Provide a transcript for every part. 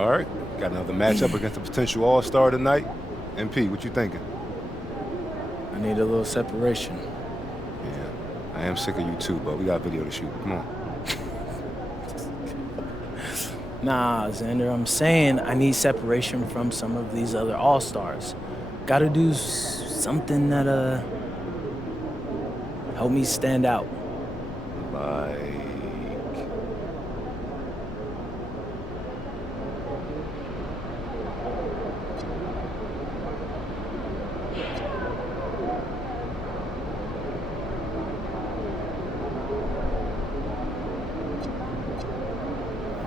All right, got another matchup against a potential all-star tonight. MP, what you thinking? I need a little separation. Yeah, I am sick of you too, but we got video to shoot. Come on. Nah, Xander, I'm saying I need separation from some of these other all-stars. Gotta do something that, help me stand out. Like...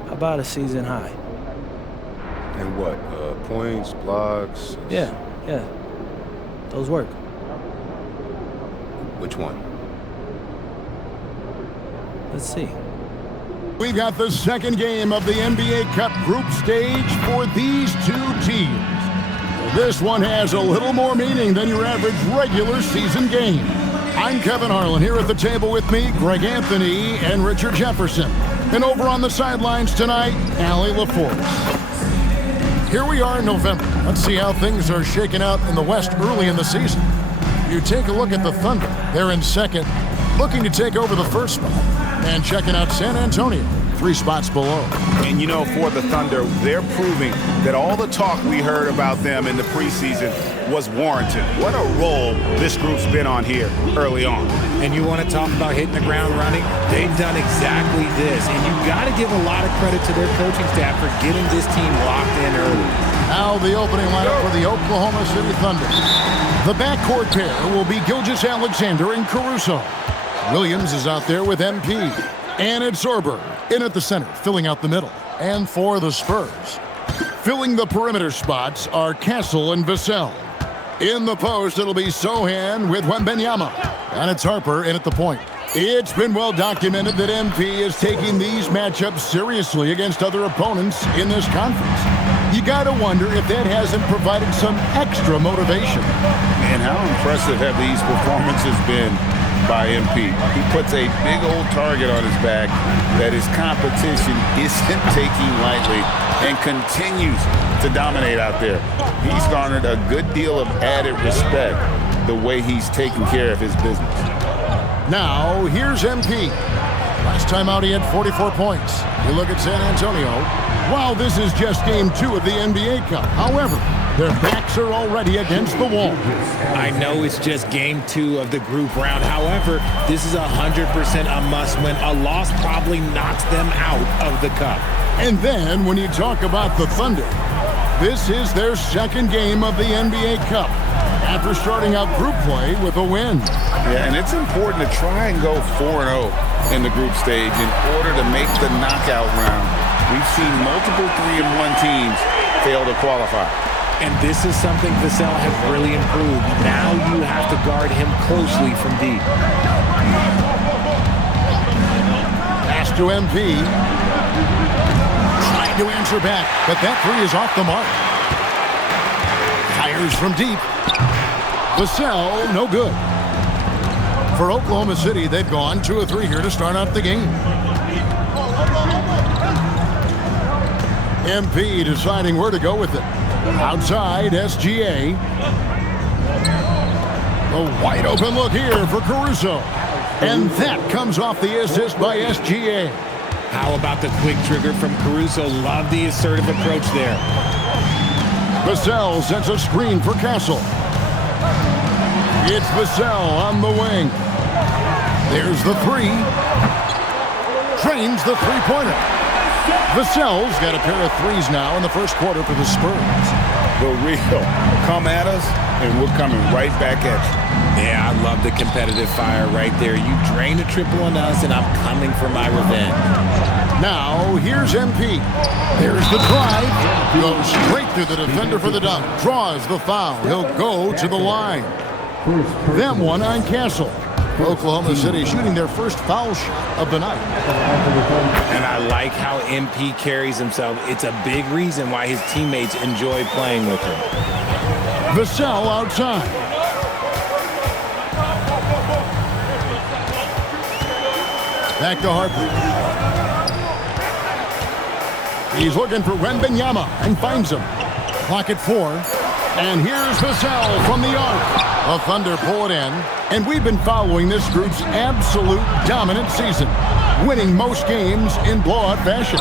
How about a season high? And what? Points, blocks? Yeah. Those work. Which one? Let's see. We've got the second game of the NBA Cup group stage for these two teams. This one has a little more meaning than your average regular season game. I'm Kevin Harlan. Here at the table with me, Greg Anthony and Richard Jefferson. And over on the sidelines tonight, Allie LaForce. Here we are in November. Let's see how things are shaking out in the West early in the season. You take a look at the Thunder. They're in second, looking to take over the first spot. And checking out San Antonio, 3 spots below. And you know, for the Thunder, they're proving that all the talk we heard about them in the preseason was warranted. What a role this group's been on here early on. And you want to talk about hitting the ground running? They've done exactly this. And you've got to give a lot of credit to their coaching staff for getting this team locked in early. Now the opening lineup for the Oklahoma City Thunder. The backcourt pair will be Gilgeous-Alexander and Caruso. Williams is out there with MP. And it's Sorber in at the center, filling out the middle. And for the Spurs, filling the perimeter spots are Castle and Vassell. In the post, it'll be Sohan with Wembanyama. And it's Harper in at the point. It's been well documented that MP is taking these matchups seriously against other opponents in this conference. You gotta wonder if that hasn't provided some extra motivation. And how impressive have these performances been by MP? He puts a big old target on his back that his competition isn't taking lightly and continues to dominate out there. He's garnered a good deal of added respect the way he's taking care of his business. Now, here's MP. Last time out, he had 44 points. You look at San Antonio. Wow, this is just game 2 of the NBA Cup. However, their backs are already against the wall. I know it's just game 2 of the group round. However, this is 100% a must-win. A loss probably knocks them out of the cup. And then, when you talk about the Thunder, this is their second game of the NBA Cup after starting out group play with a win. Yeah, and it's important to try and go 4-0 in the group stage in order to make the knockout round. We've seen multiple 3-1 teams fail to qualify. And this is something Vassell has really improved. Now you have to guard him closely from deep. Pass to MP. Trying to answer back, but that 3 is off the mark. Fires from deep. Vassell, no good. For Oklahoma City, they've gone 2 of 3 here to start out the game. MP deciding where to go with it. Outside, SGA. A wide open look here for Caruso. And that comes off the assist by SGA. How about the quick trigger from Caruso? Love the assertive approach there. Vassell sets a screen for Castle. It's Vassell on the wing. There's the 3. Drains the three-pointer. Vassell's got a pair of 3s now in the first quarter for the Spurs. The real. Come at us, and we're coming right back at you. Yeah, I love the competitive fire right there. You drain a triple on us, and I'm coming for my revenge. Now, here's MP. There's the drive. Goes straight through the defender for the dunk. Draws the foul. He'll go to the line. Them one on Castle. Oklahoma City shooting their first foul shot of the night. And I like how MP carries himself. It's a big reason why his teammates enjoy playing with him. Vassell outside. Back to Harper. He's looking for Wembanyama and finds him. Clock at 4. And here's Vassell from the arc. The Thunder pull it in. And we've been following this group's absolute dominant season, winning most games in blowout fashion.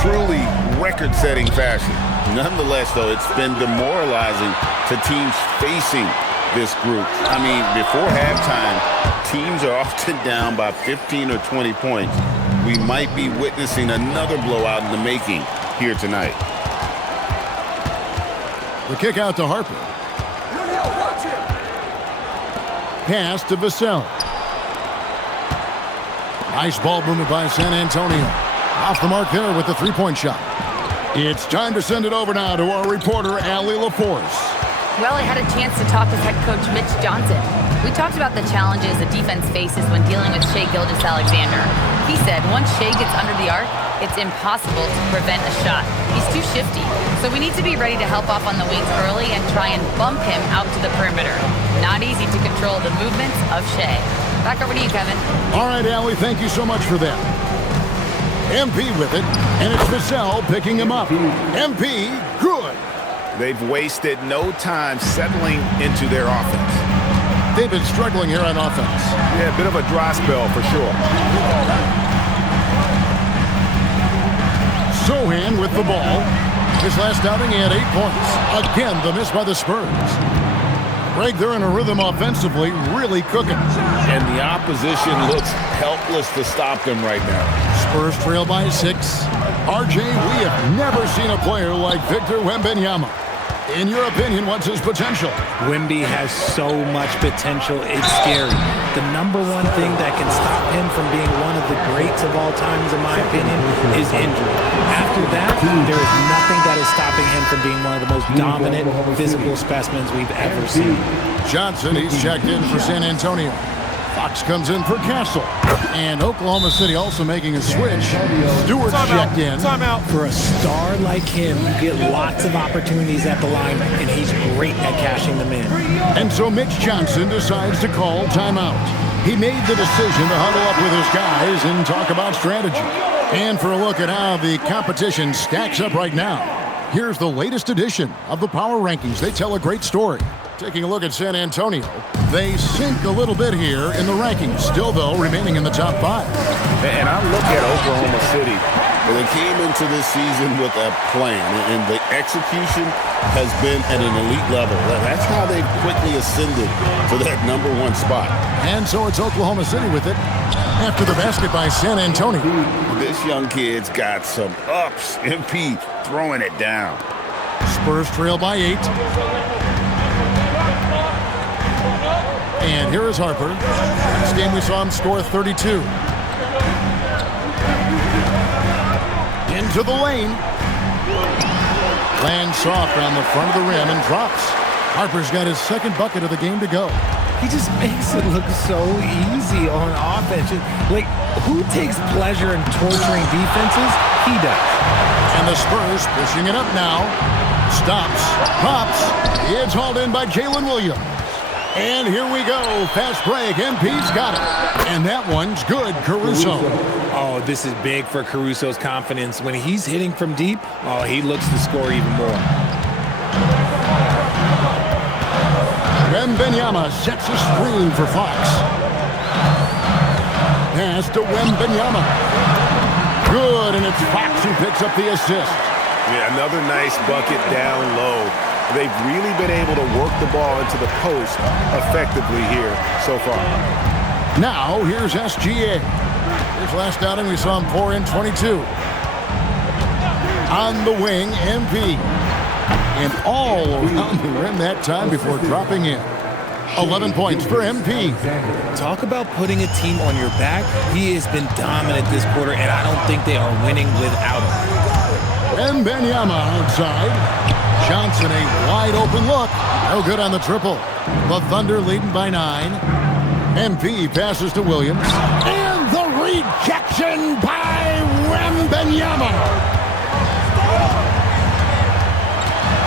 Truly record-setting fashion. Nonetheless, though, it's been demoralizing to teams facing this group. I mean, before halftime, teams are often down by 15 or 20 points. We might be witnessing another blowout in the making here tonight. The kick out to Harper. Pass to Vassell. Nice ball movement by San Antonio. Off the mark there with the three-point shot. It's time to send it over now to our reporter, Allie LaForce. Well, I had a chance to talk with head coach Mitch Johnson. We talked about the challenges the defense faces when dealing with Shai Gilgeous-Alexander. He said once Shai gets under the arc, it's impossible to prevent a shot. He's too shifty. So we need to be ready to help off on the wings early and try and bump him out to the perimeter. Not easy to control the movements of Shai. Back over to you, Kevin. All right, Allie, thank you so much for that. MP with it, and it's Vassell picking him up. MP, good. They've wasted no time settling into their offense. They've been struggling here on offense. Yeah, a bit of a dry spell for sure. Sohan with the ball. His last outing, he had 8 points. Again, the miss by the Spurs. Greg, they're in a rhythm offensively, really cooking. And the opposition looks helpless to stop them right now. Spurs trail by 6. RJ, we have never seen a player like Victor Wembanyama. In your opinion, what's his potential? Wemby has so much potential, it's scary. The number one thing that can stop him from being one of the greats of all times, in my opinion, is injury. After that, there is nothing that is stopping him from being one of the most dominant physical specimens we've ever seen. Johnson, he's checked in for San Antonio. Fox comes in for Castle. And Oklahoma City also making a switch. Stewart's checked in. For a star like him, you get lots of opportunities at the line, and he's great at cashing them in. And so Mitch Johnson decides to call timeout. He made the decision to huddle up with his guys and talk about strategy. And for a look at how the competition stacks up right now, here's the latest edition of the Power Rankings. They tell a great story. Taking a look at San Antonio, they sink a little bit here in the rankings, still, though, remaining in the top 5. And I look at Oklahoma City, and they came into this season with a plan, and the execution has been at an elite level. That's how they've quickly ascended to that number 1 spot. And so it's Oklahoma City with it after the basket by San Antonio. This young kid's got some ups. MP throwing it down. Spurs trail by 8. And here is Harper. Last game we saw him score 32. Into the lane. Lands soft on the front of the rim and drops. Harper's got his second bucket of the game to go. He just makes it look so easy on offense. Like, who takes pleasure in torturing defenses? He does. And the Spurs pushing it up now. Stops. Pops. It's hauled in by Jalen Williams. And here we go. Fast break. MP's got it. And that one's good. Caruso. Oh, this is big for Caruso's confidence. When he's hitting from deep, oh, he looks to score even more. Wembanyama sets a screen for Fox. Pass to Wembanyama. Good, and it's Fox who picks up the assist. Yeah, another nice bucket down low. They've really been able to work the ball into the post effectively here so far. Now, here's SGA. His last outing, we saw him pour in 22. On the wing, MP. And all around the rim that time before dropping in. 11 points for MP. Talk about putting a team on your back. He has been dominant this quarter, and I don't think they are winning without him. Wembanyama outside. Johnson, a wide open look. No good on the triple. The Thunder leading by 9. MP passes to Williams. And the rejection by Wembanyama.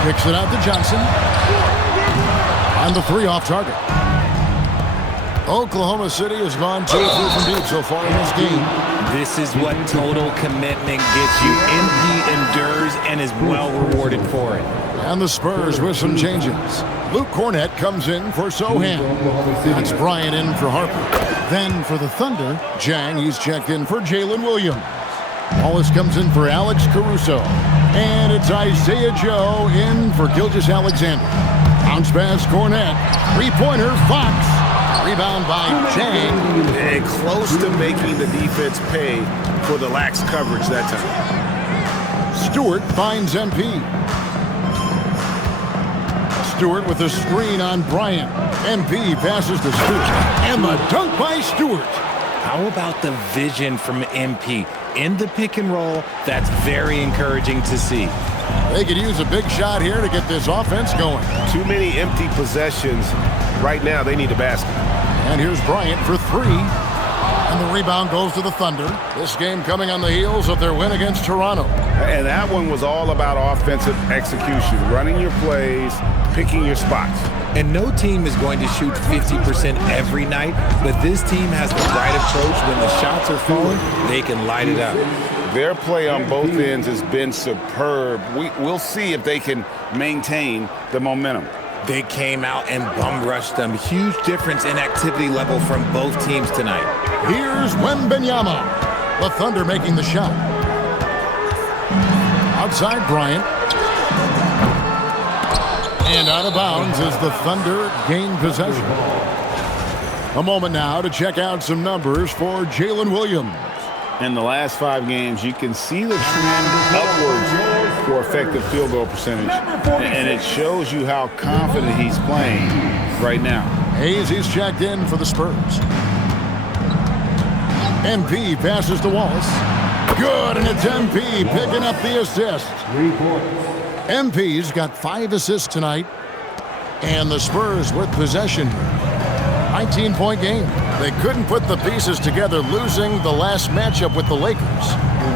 Kicks it out to Johnson. And the 3 off target. Oklahoma City has gone 2 of 3 from deep so far in this game. This is what total commitment gets you. MP endures and is well rewarded for it. And the Spurs with some changes. Luke Cornett comes in for Sohan. That's Bryant in for Harper. Then for the Thunder, Jang, he's checked in for Jalen Williams. Wallace comes in for Alex Caruso. And it's Isaiah Joe in for Gilgeous-Alexander. Bounce pass, Cornett. Three-pointer, Fox. Rebound by Jang. And close to making the defense pay for the lax coverage that time. Stewart finds MP. Stewart with a screen on Bryant. MP passes to Stewart. And the dunk by Stewart. How about the vision from MP? In the pick and roll, that's very encouraging to see. They could use a big shot here to get this offense going. Too many empty possessions. Right now, they need a basket. And here's Bryant for 3. And the rebound goes to the Thunder. This game coming on the heels of their win against Toronto. And that one was all about offensive execution, running your plays, picking your spots. And no team is going to shoot 50% every night, but this team has the right approach. When the shots are falling, they can light it up. Their play on both ends has been superb. We'll see if they can maintain the momentum. They came out and bum rushed them. Huge difference in activity level from both teams tonight. Here's Wembanyama. The Thunder making the shot. Outside Bryant. And out of bounds as the Thunder gain possession. A moment now to check out some numbers for Jalen Williams. In the last 5 games, you can see the trend upwards for effective field goal percentage. And it shows you how confident he's playing right now. Hayes, he's checked in for the Spurs. MP passes to Wallace. Good, and it's MP picking up the assist. MP's got 5 assists tonight. And the Spurs with possession. 19-point game. They couldn't put the pieces together, losing the last matchup with the Lakers.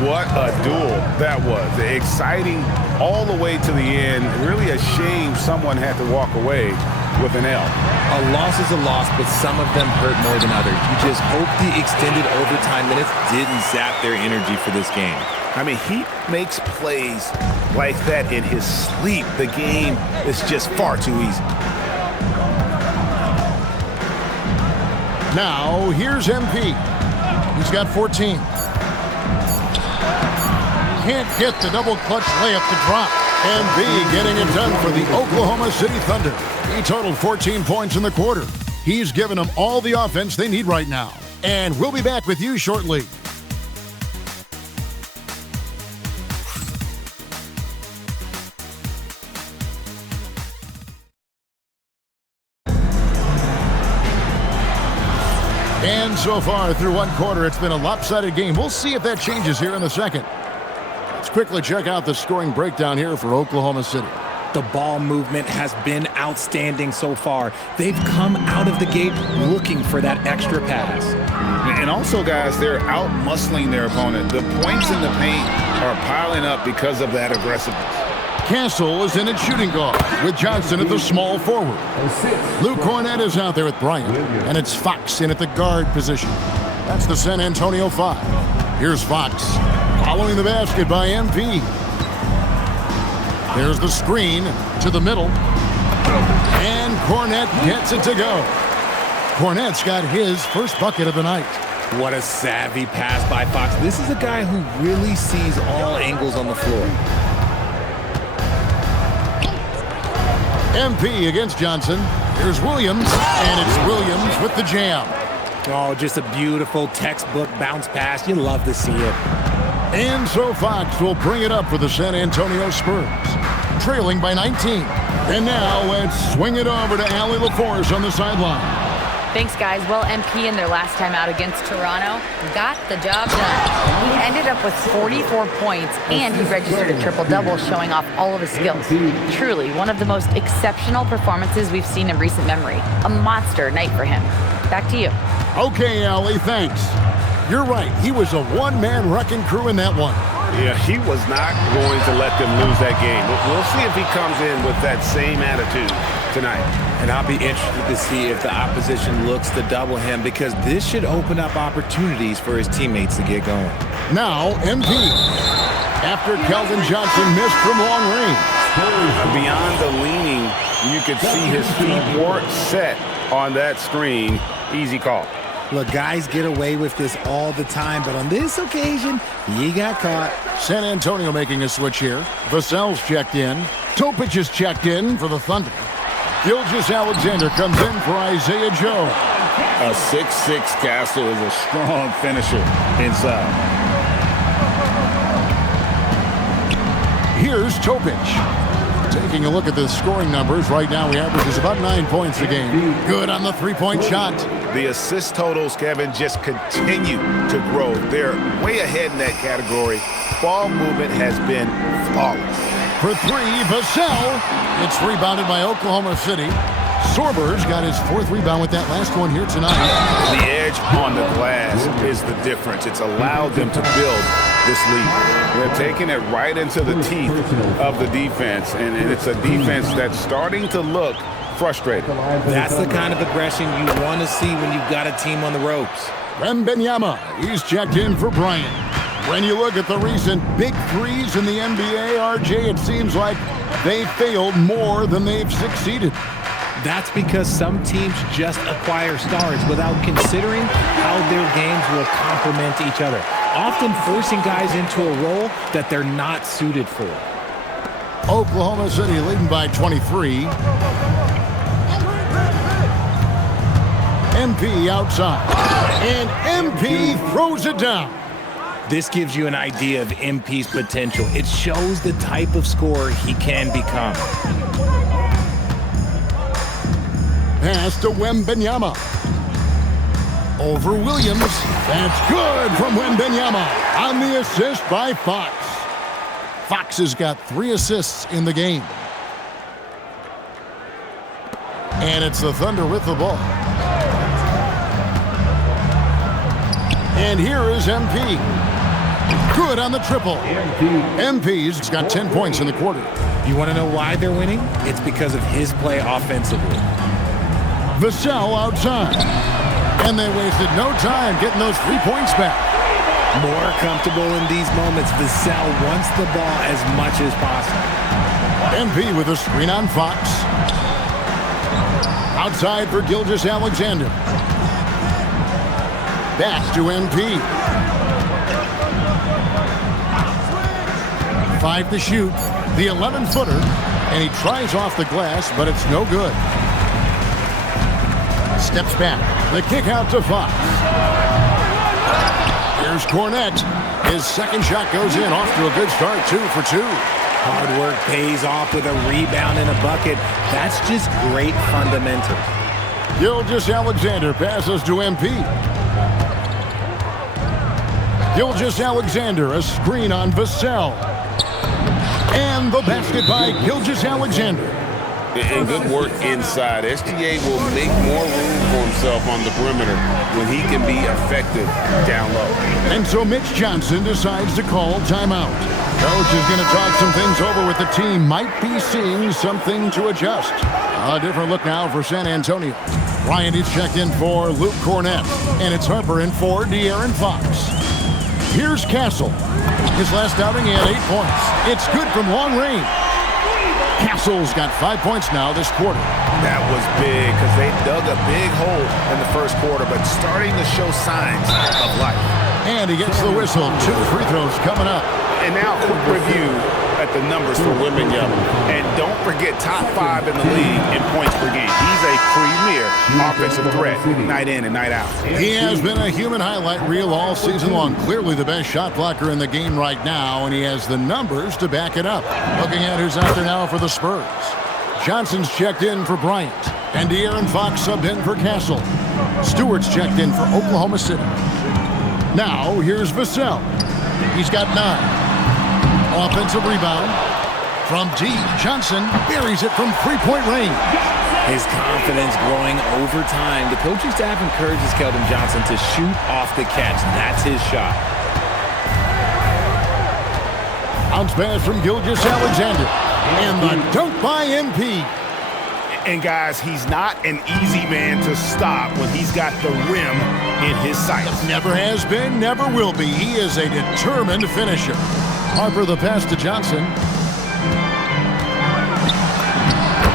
What a duel that was. Exciting all the way to the end. Really a shame someone had to walk away with an L. A loss is a loss, but some of them hurt more than others. You just hope the extended overtime minutes didn't zap their energy for this game. I mean, he makes plays like that in his sleep. The game is just far too easy. Now, here's MP. He's got 14. Can't get the double clutch layup to drop. MP getting it done for the Oklahoma City Thunder. He totaled 14 points in the quarter. He's given them all the offense they need right now. And we'll be back with you shortly. And so far through one quarter, it's been a lopsided game. We'll see if that changes here in the second. Let's quickly check out the scoring breakdown here for Oklahoma City. The ball movement has been outstanding so far. They've come out of the gate looking for that extra pass. And also, guys, they're out-muscling their opponent. The points in the paint are piling up because of that aggressiveness. Castle is in at shooting guard with Johnson at the small forward. Luke Cornett is out there with Bryant, and it's Fox in at the guard position. That's the San Antonio 5. Here's Fox following the basket by MP. There's the screen to the middle, and Cornett gets it to go. Cornett's got his first bucket of the night. What a savvy pass by Fox. This is a guy who really sees all angles on the floor. MP against Johnson. Here's Williams, and it's Williams with the jam. Oh, just a beautiful textbook bounce pass. You love to see it. And so Fox will bring it up for the San Antonio Spurs, trailing by 19. And now let's swing it over to Allie LaForce on the sideline. Thanks, guys. Well, MP in their last time out against Toronto got the job done. He ended up with 44 points, and he registered a triple-double, showing off all of his skills. Truly, one of the most exceptional performances we've seen in recent memory. A monster night for him. Back to you. Okay, Allie, thanks. You're right. He was a one-man wrecking crew in that one. Yeah, he was not going to let them lose that game. We'll see if he comes in with that same attitude tonight. And I'll be interested to see if the opposition looks to double him, because this should open up opportunities for his teammates to get going. Now, MP. After Keldon Johnson missed from long range. Beyond the leaning, you could see his feet weren't set on that screen. Easy call. Look, guys get away with this all the time, but on this occasion, he got caught. San Antonio making a switch here. Vassell's checked in. Topic is checked in for the Thunder. Gilgeous-Alexander comes in for Isaiah Joe. A 6'6" Castle is a strong finisher inside. Here's Topic. Taking a look at the scoring numbers, right now he averages about 9 points a game. Good on the three-point shot. The assist totals, Kevin, just continue to grow. They're way ahead in that category. Ball movement has been flawless. For three, Vassell. It's rebounded by Oklahoma City. Sorber's got his fourth rebound with that last one here tonight. The edge on the glass is the difference. It's allowed them to build this lead. They're taking it right into the teeth of the defense, and it's a defense that's starting to look frustrated. That's the kind of aggression you want to see when you've got a team on the ropes. Wembanyama, he's checked in for Bryant. When you look at the recent big threes in the NBA, RJ, it seems like they failed more than they've succeeded. That's because some teams just acquire stars without considering how their games will complement each other, often forcing guys into a role that they're not suited for. Oklahoma City leading by 23. MP outside. And MP throws it down. This gives you an idea of MP's potential. It shows the type of scorer he can become. Pass to Wembanyama. Over Williams. That's good from Wembanyama on the assist by Fox. Fox has got 3 assists in the game. And it's the Thunder with the ball. And here is MP. Good on the triple. MP's got 10 points in the quarter. You want to know why they're winning? It's because of his play offensively. Vassell outside. And they wasted no time getting those 3 points back. More comfortable in these moments. Vassell wants the ball as much as possible. MP with a screen on Fox. Outside for Gilgeous-Alexander. Back to MP. 5 to shoot. The 11-footer. And he tries off the glass, but it's no good. Steps back. The kick out to Fox. Here's Cornette. His second shot goes in. Off to a good start. 2 for 2. Hard work pays off with a rebound and a bucket. That's just great fundamentals. Gilgeous-Alexander passes to MP. Gilgeous-Alexander, a screen on Vassell. And the basket by Gilgeous-Alexander. And good work inside. SGA will make more room for himself on the perimeter when he can be effective down low. And so Mitch Johnson decides to call timeout. Coach is going to talk some things over with the team. Might be seeing something to adjust. A different look now for San Antonio. Bryant is checked in for Luke Cornette. And it's Harper in for De'Aaron Fox. Here's Castle. His last outing, he had 8 points. It's good from long range. Castle's got 5 points now this quarter. That was big because they dug a big hole in the first quarter, but starting to show signs of life. And he gets the whistle. 2 free throws coming up. And now a quick review at the numbers for Wembanyama. And don't forget top 5 in the league in points per game. He's a premier offensive threat night in and night out. He has been a human highlight reel all season long. Clearly the best shot blocker in the game right now, and he has the numbers to back it up. Looking at who's out there now for the Spurs. Johnson's checked in for Bryant. And De'Aaron Fox subbed in for Castle. Stewart's checked in for Oklahoma City. Now here's Vassell. He's got 9. Offensive rebound from D. Johnson buries it from 3-point range. His confidence growing over time. The coaching staff encourages Keldon Johnson to shoot off the catch. That's his shot. Bounce pass from Gilgeous-Alexander. And the dunk by MP. And guys, he's not an easy man to stop when he's got the rim in his sights. Never has been, never will be. He is a determined finisher. Harper the pass to Johnson.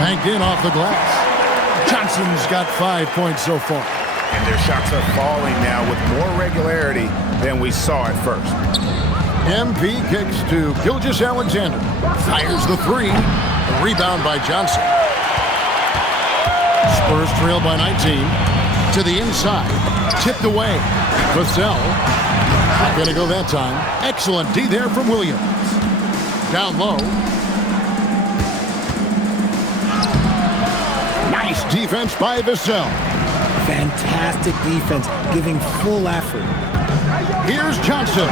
Banked in off the glass. Johnson's got 5 points so far. And their shots are falling now with more regularity than we saw at first. MP kicks to Gilgeous-Alexander. Fires the three. A rebound by Johnson. Spurs trail by 19. To the inside. Tipped away. Vassell. Not going to go that time. Excellent D there from Williams. Down low. Nice defense by Vassell. Fantastic defense, giving full effort. Here's Johnson.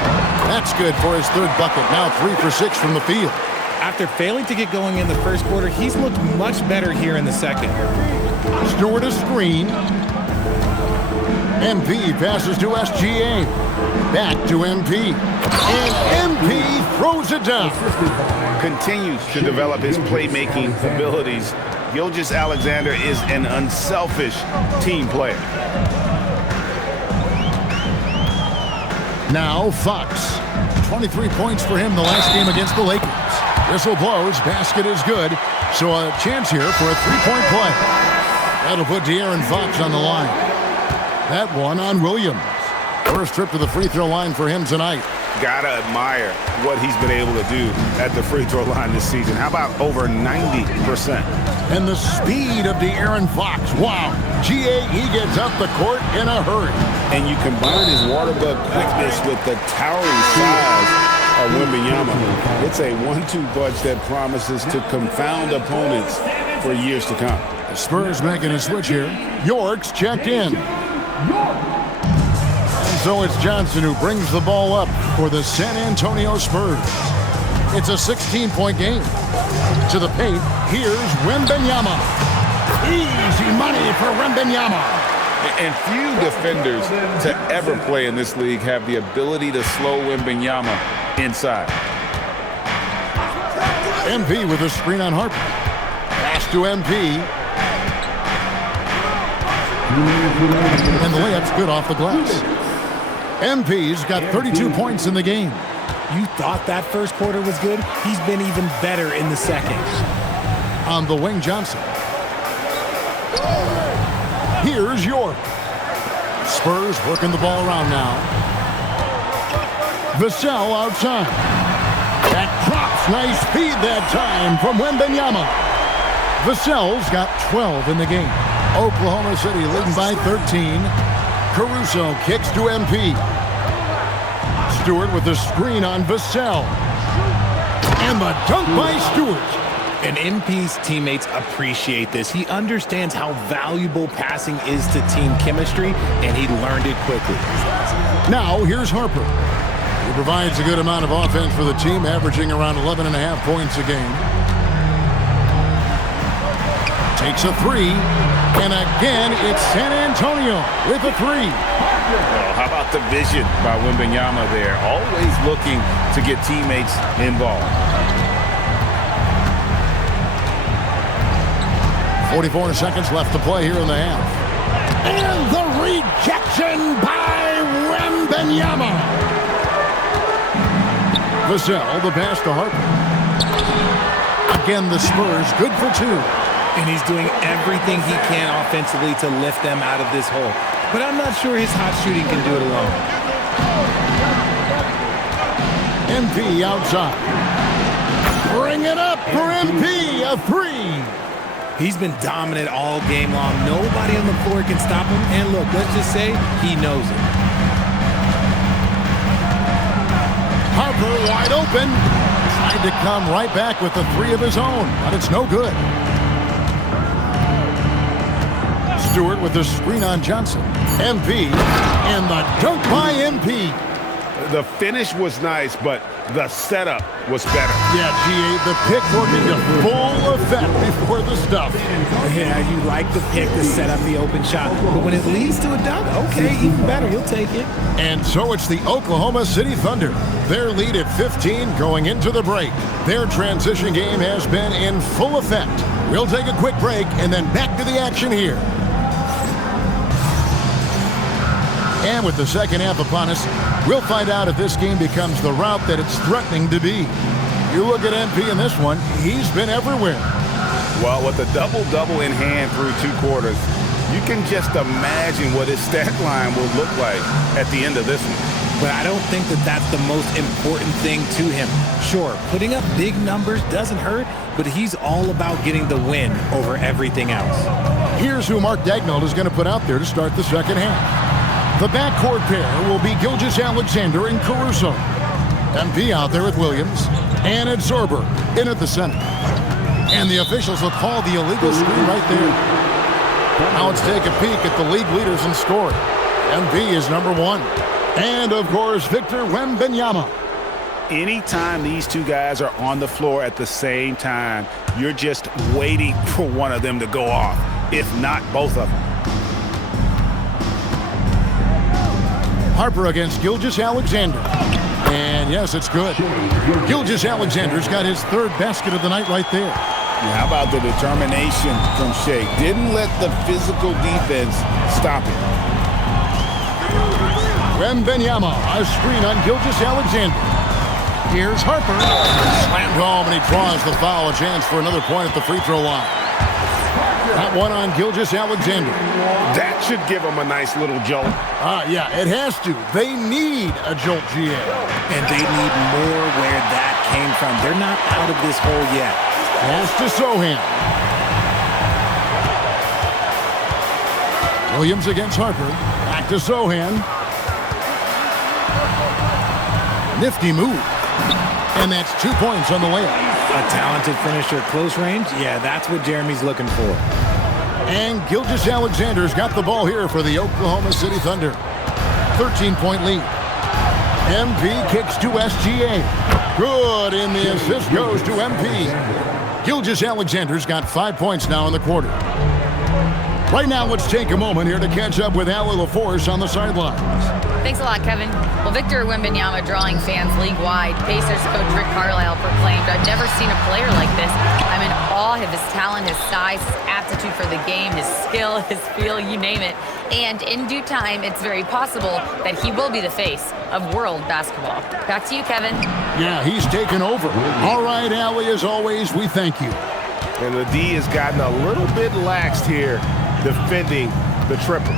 That's good for his third bucket. Now 3 for 6 from the field. After failing to get going in the first quarter, he's looked much better here in the second. Stewart a screen. MP passes to SGA. Back to MP. And MP throws it down. Continues to develop his playmaking abilities. Gilgeous-Alexander is an unselfish team player. Now Fox. 23 points for him the last game against the Lakers. Whistle blows. Basket is good. So a chance here for a three-point play. That'll put De'Aaron Fox on the line. That one on Williams. First trip to the free throw line for him tonight. Gotta admire what he's been able to do at the free throw line this season. How about over 90%? And the speed of De'Aaron Fox. Wow. GA, he gets up the court in a hurry. And you combine his water bug quickness with the towering size of Wembanyama. It's a 1-2 punch that promises to confound opponents for years to come. The Spurs making a switch here. York's checked in. And so it's Johnson who brings the ball up for the San Antonio Spurs. It's a 16-point game. To the paint, here's Wembanyama. Easy money for Wembanyama. And few defenders to ever play in this league have the ability to slow Wembanyama inside. MP with a screen on Harper. Pass to MP. And the layup's good off the glass. MP's got 32 points in the game. You thought that first quarter was good? He's been even better in the second. On the wing, Johnson. Here's York. Spurs working the ball around now. Vassell outside. That drops. Nice speed that time from Wembanyama. Vassell's got 12 in the game. Oklahoma City leading by 13. Caruso kicks to MP. Stewart with the screen on Vassell. And the dunk by Stewart. And MP's teammates appreciate this. He understands how valuable passing is to team chemistry, and he learned it quickly. Now, here's Harper. He provides a good amount of offense for the team, averaging around 11.5 points a game. Takes a three, and again, it's San Antonio with a three. Well, how about the vision by Wembanyama there? Always looking to get teammates involved. 44 seconds left to play here in the half. And the rejection by Wembanyama. Vassell, the pass to Harper. Again, the Spurs good for two. And he's doing everything he can offensively to lift them out of this hole. But I'm not sure his hot shooting can do it alone. MP outside. Bring it up for MP. A three. He's been dominant all game long. Nobody on the floor can stop him. And look, let's just say he knows it. Harper wide open. Tried to come right back with the three of his own, but it's no good. Stewart with the screen on Johnson. MP, and the dunk by MP. The finish was nice, but the setup was better. Yeah, G.A., the pick working to full effect before the stuff. Yeah, you like the pick to set up the open shot. But when it leads to a dunk, okay, even better. You'll take it. And so it's the Oklahoma City Thunder. Their lead at 15 going into the break. Their transition game has been in full effect. We'll take a quick break and then back to the action here. And with the second half upon us, we'll find out if this game becomes the route that it's threatening to be. You look at MP in this one, he's been everywhere. Well, with a double-double in hand through 2 quarters, you can just imagine what his stat line will look like at the end of this one. But I don't think that that's the most important thing to him. Sure, putting up big numbers doesn't hurt, but he's all about getting the win over everything else. Here's who Mark Daigneault is going to put out there to start the second half. The backcourt pair will be Gilgeous-Alexander and Caruso. MP out there with Williams. And it's Zorber in at the center. And the officials will call the illegal screen right there. Now let's take a peek at the league leaders in scoring. MP is number 1. And, of course, Victor Wembanyama. Anytime these 2 guys are on the floor at the same time, you're just waiting for one of them to go off, if not both of them. Harper against Gilgeous-Alexander. And yes, it's good. Gilgeous-Alexander's got his 3rd basket of the night right there. How about the determination from Shea? Didn't let the physical defense stop him. Wembanyama, a screen on Gilgeous-Alexander. Here's Harper. Slammed home, and he draws the foul. A chance for another point at the free throw line. That one on Gilgeous-Alexander. That should give him a nice little jolt. Yeah, it has to. They need a jolt, GA. And they need more where that came from. They're not out of this hole yet. Pass to Sohan. Williams against Harper. Back to Sohan. Nifty move. And that's 2 points on the layup. A talented finisher at close range? Yeah, that's what Jeremy's looking for. And Gilgeous-Alexander's got the ball here for the Oklahoma City Thunder. 13-point lead. MP kicks to SGA. Good, and the assist goes to MP. Gilgeous-Alexander's got 5 points now in the quarter. Right now, let's take a moment here to catch up with Allie LaForce on the sidelines. Thanks a lot, Kevin. Well, Victor Wembanyama drawing fans league-wide. Pacers coach Rick Carlisle proclaimed, "I've never seen a player like this. I'm in awe of his talent, his size, his aptitude for the game, his skill, his feel, you name it. And in due time, it's very possible that he will be the face of world basketball." Back to you, Kevin. Yeah, he's taken over. All right, Allie, as always, we thank you. And the D has gotten a little bit laxed here defending the triple.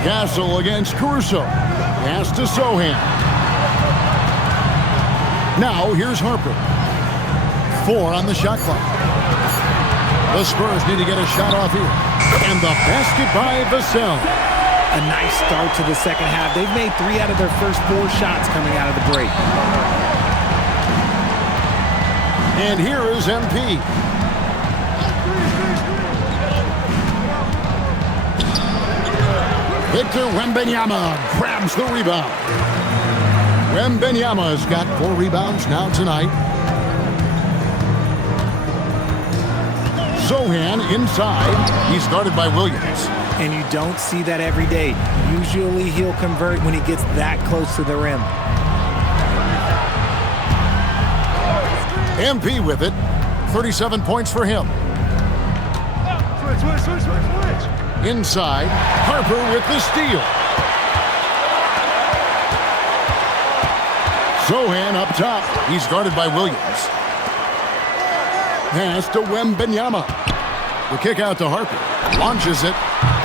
Castle against Caruso. Pass to Sohan. Now here's Harper. 4 on the shot clock. The Spurs need to get a shot off here. And the basket by Vassell. A nice start to the second half. They've made 3 out of their first 4 shots coming out of the break. And here is MP. Victor Wembanyama grabs the rebound. Wembanyama's got 4 rebounds now tonight. Sohan inside. He's guarded by Williams. And you don't see that every day. Usually he'll convert when he gets that close to the rim. MP with it. 37 points for him. Switch. Inside, Harper with the steal. Sohan up top. He's guarded by Williams. Pass to Wembanyama. The kick out to Harper. Launches it.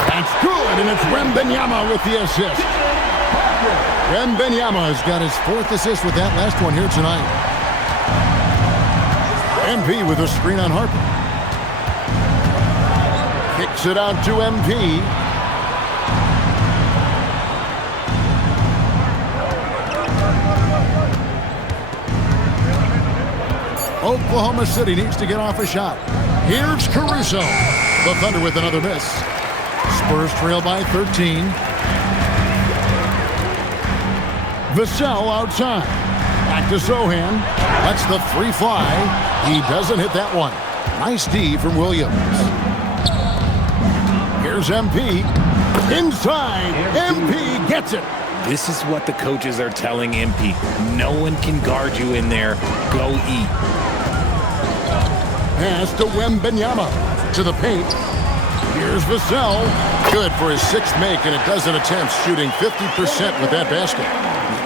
That's good, and it's Wembanyama with the assist. Wembanyama has got his 4th assist with that last one here tonight. MP with a screen on Harper. Kicks it out to MP. Oklahoma City needs to get off a shot. Here's Caruso. The Thunder with another miss. Spurs trail by 13. Vassell outside. Back to Sohan. Lets the three fly. He doesn't hit that one. Nice D from Williams. Here's MP. Inside. MP gets it. This is what the coaches are telling MP. No one can guard you in there. Go eat. Pass to Wembanyama. To the paint. Here's Vassell. Good for his sixth make, and a dozen attempts, shooting 50% with that basket.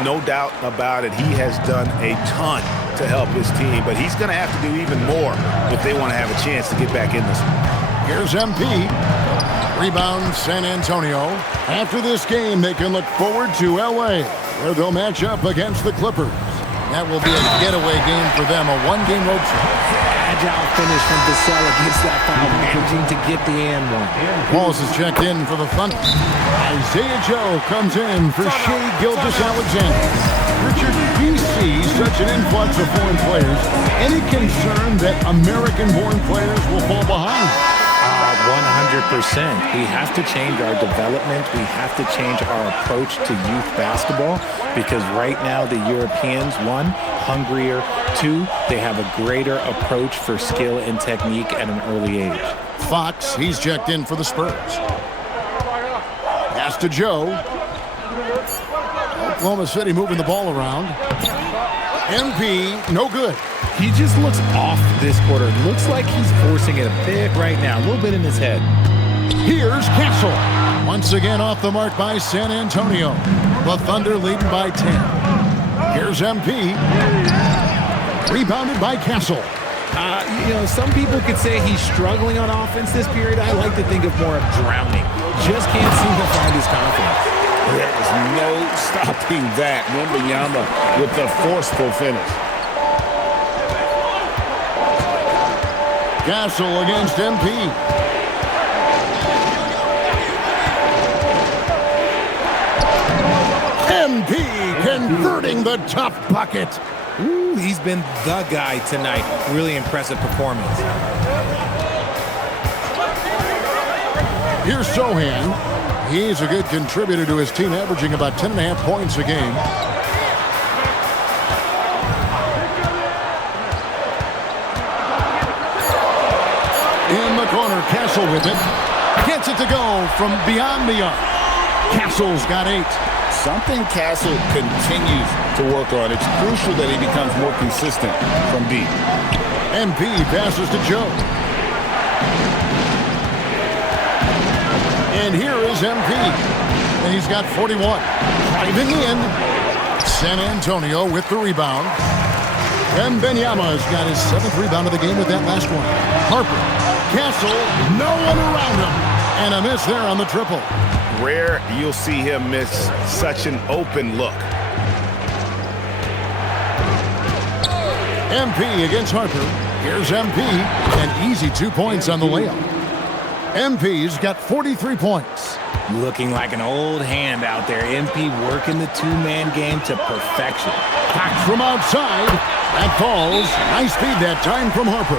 No doubt about it. He has done a ton to help his team, but he's going to have to do even more if they want to have a chance to get back in this one. Here's MP. Rebound San Antonio. After this game, they can look forward to L.A., where they'll match up against the Clippers. That will be a getaway game for them, a one-game road trip. Agile finish from Vassell against that foul packaging to get the and one. Wallace is checked in for the Thunder. Isaiah Joe comes in for Shai Gilgeous-Alexander. Richard, we see such an influx of foreign players. Any concern that American-born players will fall behind? 100%. We have to change our development. We have to change our approach to youth basketball because right now the Europeans, one, hungrier, two, they have a greater approach for skill and technique at an early age. Fox, he's checked in for the Spurs. Pass to Joe. Oklahoma City moving the ball around. MP, no good. He just looks off this quarter. Looks like he's forcing it a bit right now, a little bit in his head. Here's Castle. Once again off the mark by San Antonio. The Thunder leading by 10. Here's MP. Rebounded by Castle. Some people could say he's struggling on offense this period. I like to think of more of drowning. Just can't seem to find his confidence. There is no stopping that. Wembanyama with the forceful finish. Castle against MP. MP converting the tough bucket. Ooh, he's been the guy tonight. Really impressive performance. Here's Sohan. He's a good contributor to his team, averaging about 10.5 points a game. In the corner, Castle with it. Gets it to go from beyond the arc. Castle's got 8. Something Castle continues to work on. It's crucial that he becomes more consistent from deep. MP passes to Joe. And here is MP. And he's got 41. Driving in. San Antonio with the rebound. Wembanyama's got his 7th rebound of the game with that last one. Harper. Castle. No one around him. And a miss there on the triple. Rare you'll see him miss such an open look. MP against Harper. Here's MP. An easy 2 points on the layup. MP's got 43 points. Looking like an old hand out there. MP working the two-man game to perfection. Back from outside. That falls. Nice feed that time from Harper.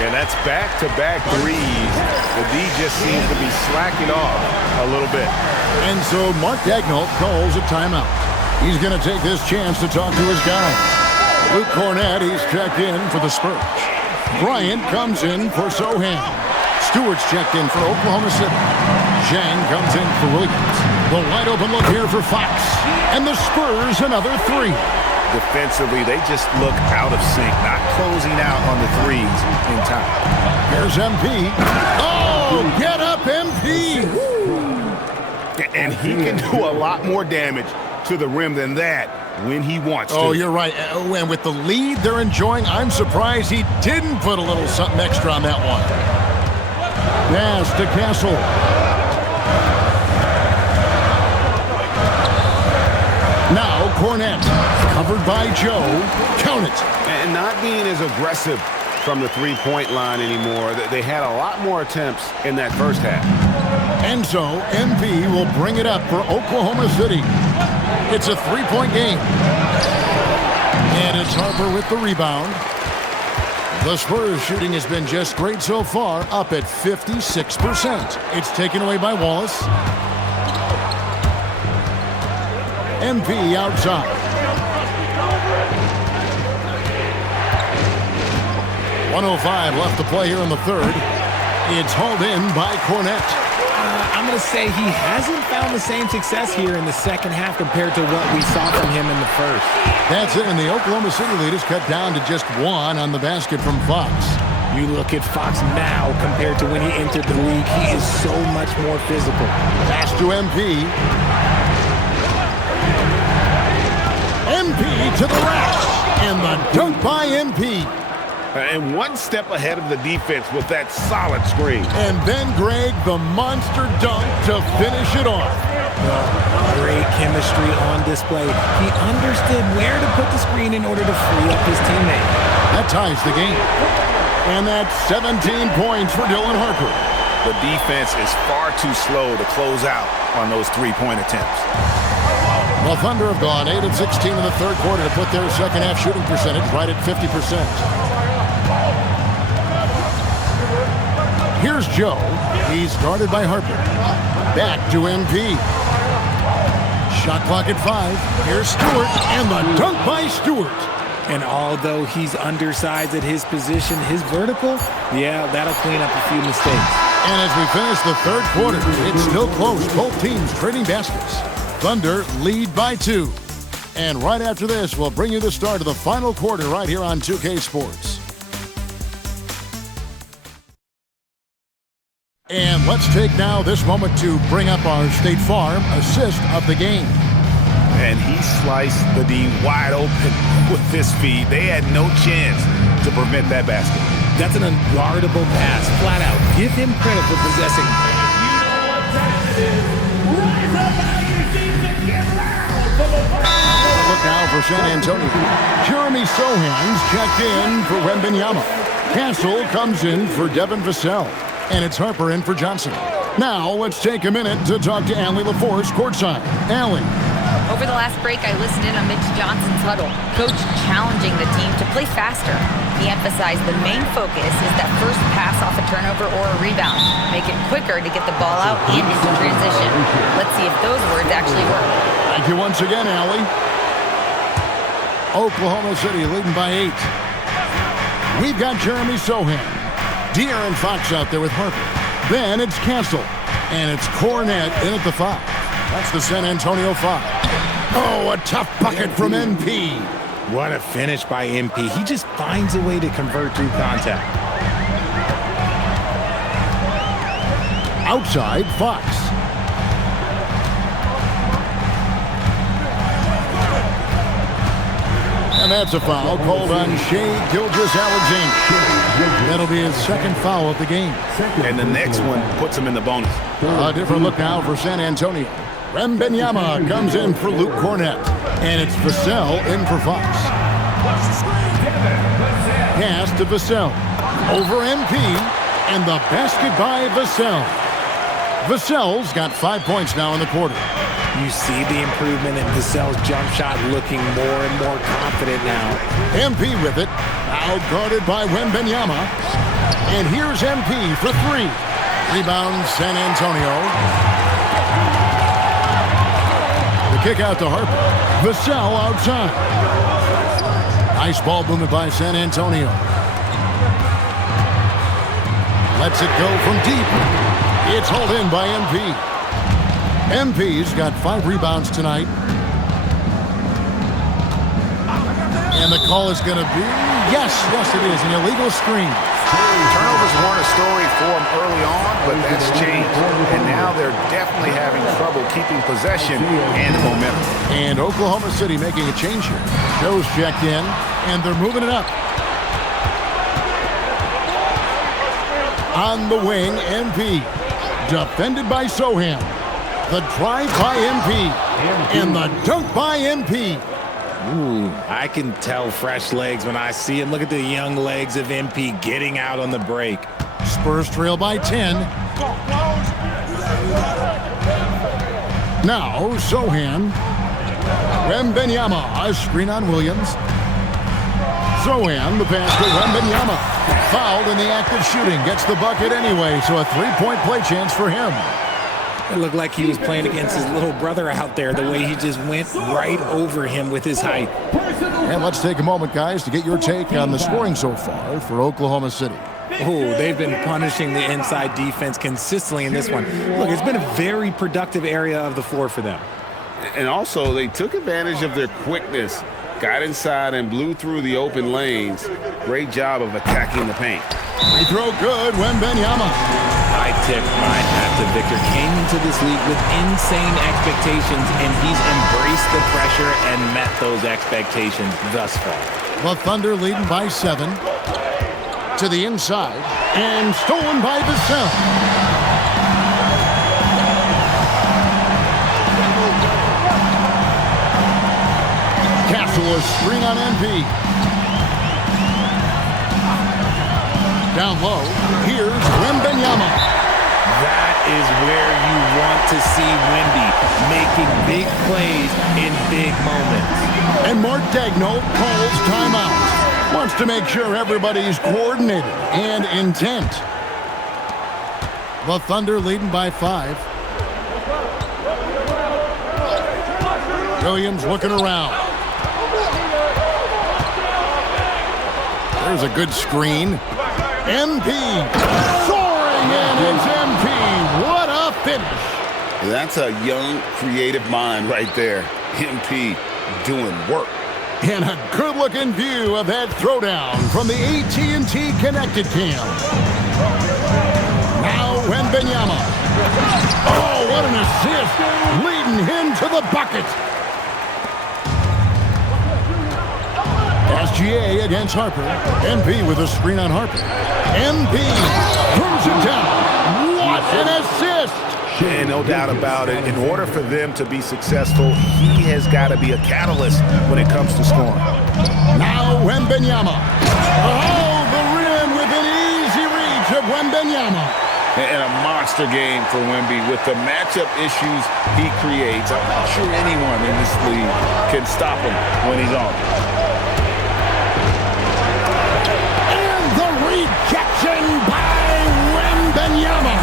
Yeah, that's back-to-back threes. The D just seems to be slacking off a little bit. And so Mark Dagnall calls a timeout. He's going to take this chance to talk to his guys. Luke Cornett, he's checked in for the Spurs. Bryant comes in for Sohan. Stewart's checked in for Oklahoma City. Zhang comes in for Williams. The wide open look here for Fox. And the Spurs another 3. Defensively, they just look out of sync, not closing out on the threes in time. Here's MP. Oh, get up, MP! And he can do a lot more damage to the rim than that when he wants to. Oh, you're right. And with the lead they're enjoying, I'm surprised he didn't put a little something extra on that one. Pass to Castle. Now Cornett, covered by Joe. Count it. And not being as aggressive from the three-point line anymore. They had a lot more attempts in that first half. And so MP will bring it up for Oklahoma City. It's a 3-point game. And it's Harper with the rebound. The Spurs shooting has been just great so far, up at 56%. It's taken away by Wallace. MP outside. 1:05 left to play here in the third. It's hauled in by Cornette. I'm going to say he hasn't found the same success here in the second half compared to what we saw from him in the first. That's it, and the Oklahoma City lead is cut down to just 1 on the basket from Fox. You look at Fox now compared to when he entered the league, he is so much more physical. Pass to MP. MP to the rack, and the dunk by MP. And one step ahead of the defense with that solid screen. And then Greg, the monster dunk to finish it off. Great chemistry on display. He understood where to put the screen in order to free up his teammate. That ties the game. And that's 17 points for Dylan Harper. The defense is far too slow to close out on those three-point attempts. The Thunder have gone 8 of 16 in the third quarter to put their second half shooting percentage right at 50%. Here's Joe. He's guarded by Harper. Back to MP. Shot clock at 5. Here's Stewart, and the dunk by Stewart. And although he's undersized at his position, his vertical, yeah, that'll clean up a few mistakes. And as we finish the third quarter, it's still close. Both teams trading baskets. Thunder lead by 2. And right after this, we'll bring you the start of the final quarter right here on 2K Sports. And let's take now this moment to bring up our State Farm assist of the game. And he sliced the D wide open with this feed. They had no chance to prevent that basket. That's an unguardable pass, flat out. Give him credit for possessing. Look now for San Antonio. Jeremy Sohan's checked in for Wembanyama. Castle comes in for Devin Vassell. And it's Harper in for Johnson. Now let's take a minute to talk to Allie LaForce courtside. Allie. Over the last break, I listened in on Mitch Johnson's huddle. Coach challenging the team to play faster. He emphasized the main focus is that first pass off a turnover or a rebound. Make it quicker to get the ball out and into transition. Let's see if those words actually work. Thank you once again, Allie. Oklahoma City leading by 8. We've got Jeremy Sohan. De'Aaron Fox out there with Harper. Then it's Castle. And it's Cornette in at the 5. That's the San Antonio 5. Oh, a tough bucket from MP. What a finish by MP. He just finds a way to convert through contact. Outside, Fox. And that's a foul called on Shai Gilgeous-Alexander. That'll be his second foul of the game. And the next one puts him in the bonus. A different look now for San Antonio. Wembanyama comes in for Luke Cornette. And it's Vassell in for Fox. Pass to Vassell. Over MP. And the basket by Vassell. Vassell's got 5 points now in the quarter. You see the improvement in Vassell's jump shot, looking more and more confident now. MP with it. Out guarded by Wembanyama. And here's MP for 3. Rebound San Antonio. The kick out to Harper. Vassell outside. Nice ball movement by San Antonio. Lets it go from deep. It's hauled in by MP. MP's got 5 rebounds tonight. And the call is going to be, yes, it is, an illegal screen. Turnovers weren't a story for them early on, but that's changed. And now they're definitely having trouble keeping possession and momentum. And Oklahoma City making a change here. Joe's checked in, and they're moving it up. On the wing, MP. Defended by Sohan. The drive by MP. And the dunk by MP. Ooh, I can tell fresh legs when I see him. Look at the young legs of MP getting out on the break. Spurs trail by 10. Now, Sohan. Wembanyama, a screen on Williams. Sohan, the pass to Wembanyama. Fouled in the act of shooting. Gets the bucket anyway, so a 3-point play chance for him. It looked like he was playing against his little brother out there, the way he just went right over him with his height. And let's take a moment, guys, to get your take on the scoring so far for Oklahoma City. Oh, they've been punishing the inside defense consistently in this one. Look, it's been a very productive area of the floor for them. And also, they took advantage of their quickness, got inside and blew through the open lanes. Great job of attacking the paint. Free throw good, Wembanyama. I tip my hat to Victor. Came into this league with insane expectations, and he's embraced the pressure and met those expectations thus far. The Thunder leading by 7. To the inside, and stolen by the Sejam. Castle a screen on MP. Down low, here's Wembanyama. That is where you want to see Wemby, making big plays in big moments. And Mark Daigneault calls timeout. Wants to make sure everybody's coordinated and intent. The Thunder leading by 5. Williams looking around. There's a good screen. MP soaring, and it's MP. What a finish. That's a young, creative mind right there. MP doing work. And a good-looking view of that throwdown from the AT&T Connected Cam. Now Wembanyama. Oh, what an assist, leading him to the bucket. SGA against Harper. MP with a screen on Harper. MP throws it down. What an assist! And no doubt about it, in order for them to be successful, he has got to be a catalyst when it comes to scoring. Now Wembanyama. Oh, the rim within easy reach of Wembanyama. And a monster game for Wemby with the matchup issues he creates. I'm not sure anyone in this league can stop him when he's on. And the rejection by Wembanyama.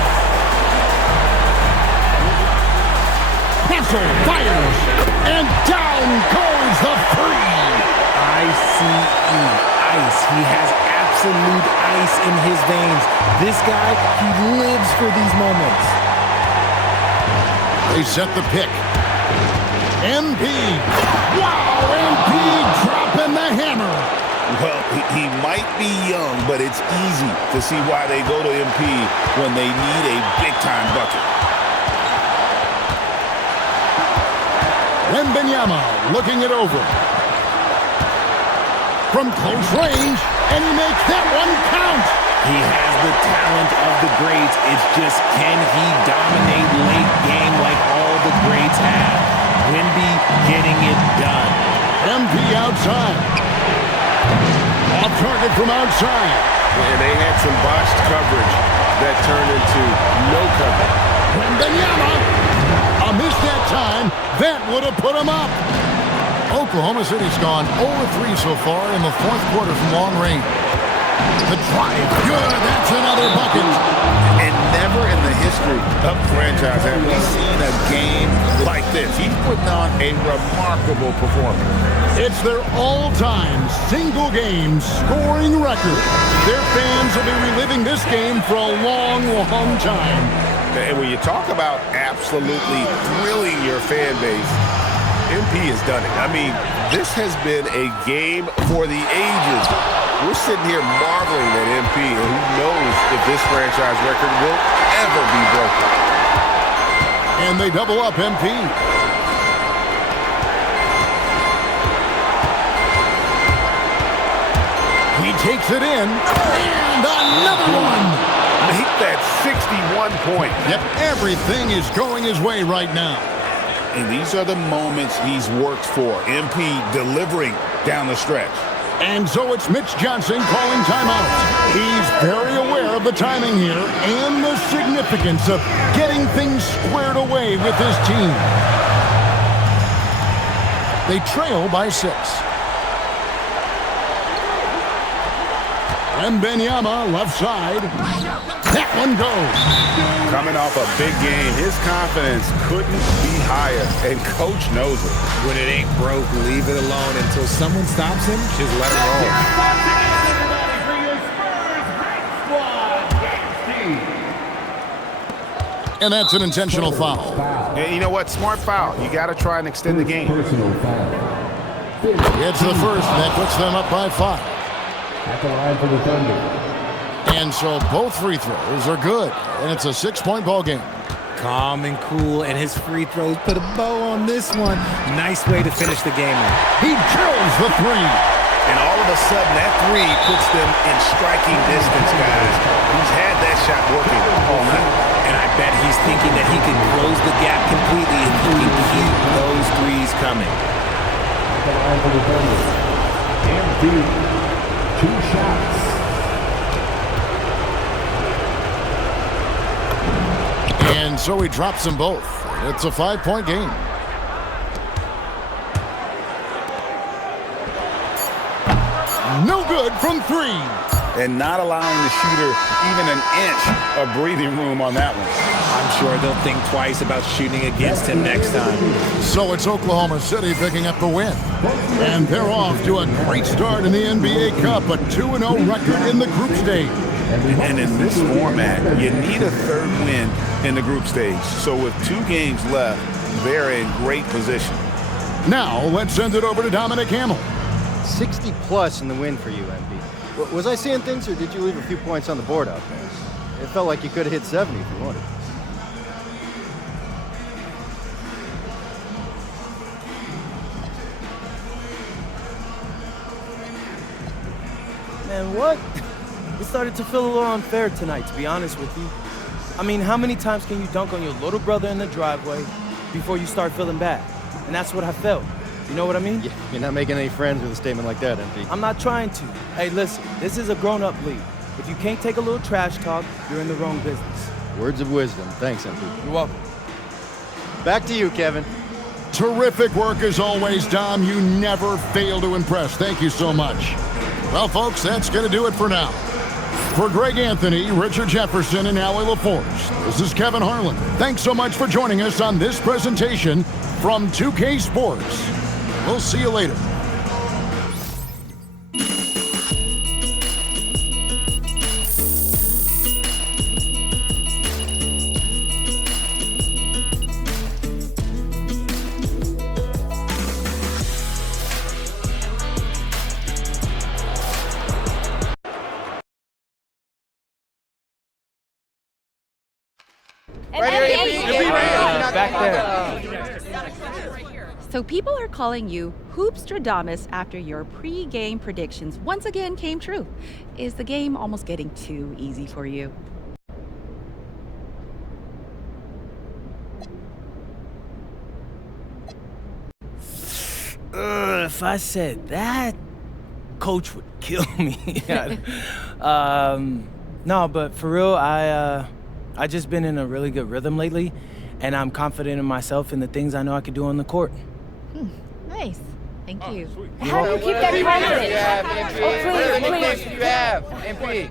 Castle fires, and down goes the free. Ice. He has absolute ice in his veins. This guy, he lives for these moments. They set the pick. MP. Wow, MP dropping the hammer. Well, he might be young, but it's easy to see why they go to MP when they need a big-time bucket. Wembanyama looking it over. From close range, and he makes that one count. He has the talent of the greats. It's just, can he dominate late game like all the greats have? Wemby getting it done. MP outside. Off target from outside. And they had some botched coverage that turned into no coverage. Wembanyama. A miss that time. That would have put him up. Oklahoma City's gone 0-3 so far in the fourth quarter from long range. The drive, good, that's another bucket. And never in the history of the franchise have we seen a game like this. He's putting on a remarkable performance. It's their all-time single-game scoring record. Their fans will be reliving this game for a long, long time. And when you talk about absolutely thrilling your fan base, MP has done it. I mean, this has been a game for the ages. We're sitting here marveling at MP, and who knows if this franchise record will ever be broken. And they double up MP. He takes it in, and another one. Make that 61 point. Yep, everything is going his way right now. And these are the moments he's worked for. MP delivering down the stretch. And so it's Mitch Johnson calling timeout. He's very aware of the timing here and the significance of getting things squared away with his team. They trail by 6. Wembanyama left side. That one goes. Coming off a big game, his confidence couldn't be higher, and coach knows it. When it ain't broke, leave it alone until someone stops him. Just let him roll. And that's an intentional foul. Yeah, you know what? Smart foul. You got to try and extend the game. It's the first, and that puts them up by 5. At the line for the Thunder. And so both free throws are good, and it's a 6-point ball game. Calm and cool, and his free throws put a bow on this one. Nice way to finish the game off. He drills the 3. And all of a sudden, that 3 puts them in striking distance, guys. He's had that shot working all night. And I bet he's thinking that he can close the gap completely and he can keep those threes coming. At the line for the Thunder. Empty. 2 shots. And so he drops them both. It's a 5-point game. No good from 3. And not allowing the shooter even an inch of breathing room on that one. I'm sure they'll think twice about shooting against him next time. So it's Oklahoma City picking up the win. And they're off to a great start in the NBA Cup, a 2-0 record in the group stage. And in this format, you need a third win in the group stage. So with 2 games left, they're in great position. Now let's send it over to Dominic Hamill. 60+ in the win for you, MP. Was I seeing things, or did you leave a few points on the board out there? It felt like you could have hit 70 if you wanted. Man, what? It started to feel a little unfair tonight, to be honest with you. I mean, how many times can you dunk on your little brother in the driveway before you start feeling bad? And that's what I felt. You know what I mean? Yeah, you're not making any friends with a statement like that, MP. I'm not trying to. Hey, listen, this is a grown-up league. If you can't take a little trash talk, you're in the wrong business. Words of wisdom. Thanks, MP. You're welcome. Back to you, Kevin. Terrific work as always, Dom. You never fail to impress. Thank you so much. Well, folks, that's going to do it for now. For Greg Anthony, Richard Jefferson, and Allie LaForce, this is Kevin Harlan. Thanks so much for joining us on this presentation from 2K Sports. We'll see you later. Back there. So people are calling you Hoopstradamus after your pre-game predictions once again came true. Is the game almost getting too easy for you? If I said that, Coach would kill me. No, but for real, I just been in a really good rhythm lately, and I'm confident in myself and the things I know I could do on the court. Nice. Thank you. How do you keep that confidence? Please. You have, MP.